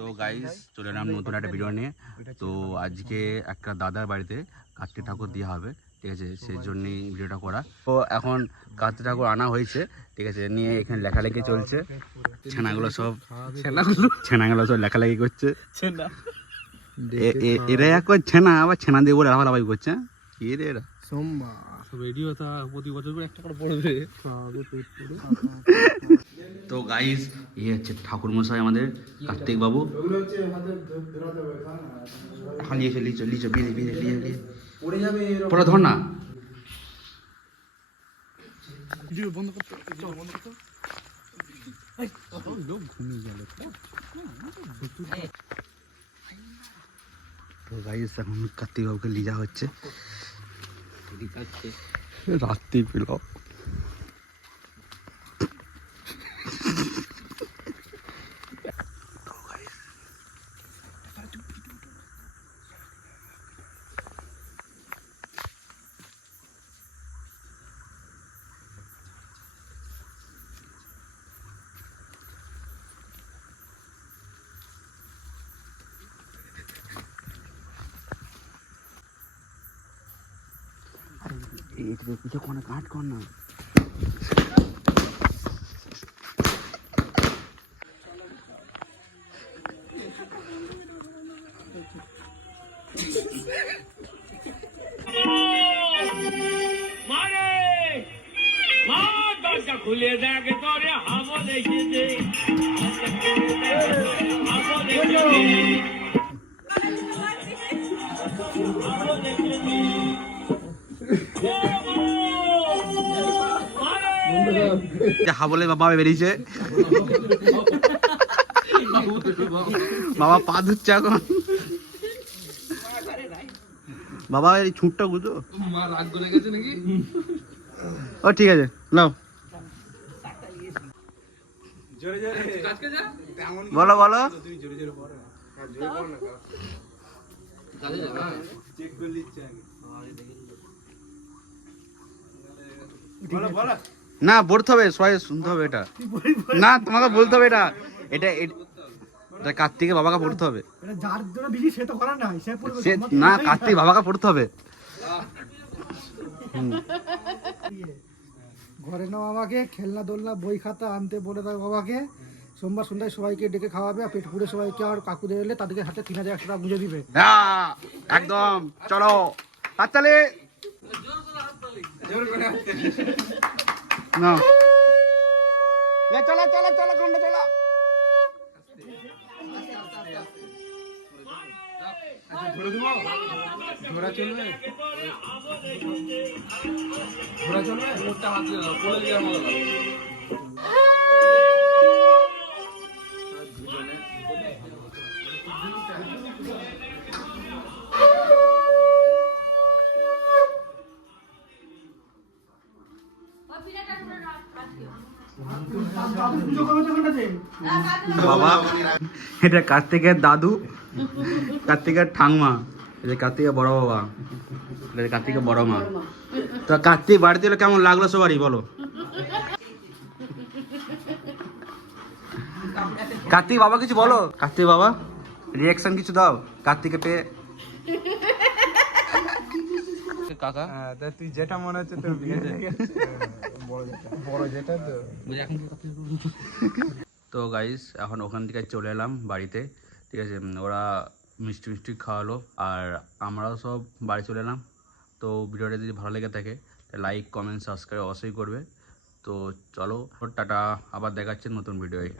তো গাইস চলে এলাম নতুন একটা ভিডিও নিয়ে। তো আজকে একটা দাদার বাড়িতে কার্তিক ঠাকুর দেওয়া হবে, ঠিক আছে, সেই জন্যই ভিডিওটা করা। তো এখন কার্তিক ঠাকুর আনা হয়েছে, ঠিক আছে, নিয়ে এখানে লেখালেখি চলছে। ছানাগুলো সব লেখালেখি করছে। এরা এক ছেনা আবার ছেনা দিয়ে বলে লাফালাফি করছে। কি রে এরা প্রতি বছর করে একটা করে পড়বে। তো গাইস ইয়ে হচ্ছে ঠাকুর মশাই আমাদের কার্তিক বাবু। লিচে লিচে লিচে বিয়ে বিয়ে বিয়ে বিয়ে পড়া ধর না। তো গাইস এখন কার্তিক বাবুকে লিজা হচ্ছে রাত্রি পেল। পিछे कोने काट कौन ना खुले जाके तोरे हावो देखे दे हावो देखे হাবলে বাবা বেরিয়েছে। বাবা পা ধুচ্ছে এখন। বাবা এই ছুটটা বুঝো ও ঠিক আছে নাও বলো বলো। না বলতে হবে, সবাই শুনতে হবে। এটা না তোমাকে বলতে হবে, এটা এটা এটা কার্তিকের বাবাকে পড়তে হবে। না কার্তিক বাবাকে পড়তে হবে। ঘরে নাও বাবাকে, খেলনা দোলনা বই খাতা আনতে বলে দাও বাবাকে। সোমবার সন্ধ্যায় সবাইকে ডেকে খাওয়াবে, আর পেট পুড়ে সবাইকে আর কাকুদের এলে তাদেরকে হাতে 3000 টাকা বুঝে দিবে। একদম চলো হাততালি না চলো চলো চলো খন্ড চলো। ঘোরা চলবে ঘোরা চলবে। বাবা এটা কার্তিকের দাদু, কার্তিকের ঠাংমা, এটা কার্তিকের বড় বাবা, এটা কার্তিকের বড় মা। তো কার্তিক বাড়িতে এলে কেমন লাগলো সবারই বলো। কার্তিক বাবা কিছু বলো, কার্তিক বাবা রিয়াকশন কিছু দাও কার্তিকে পেয়ে। কাকা তুই যেটা মনে হচ্ছে তোর বিয়ে বড় যেটা তো। তো গাইস এখন ওখান থেকে চলে এলাম বাড়িতে, ঠিক আছে। ওরা মিষ্টি মিষ্টি খাওয়ালো আর আমরাও সব বাড়ি চলে এলাম। তো ভিডিওটা যদি ভালো লেগে থাকে লাইক কমেন্ট সাবস্ক্রাইব অবশ্যই করবে। তো চলো টাটা, আবার দেখাচ্ছে নতুন ভিডিওয়।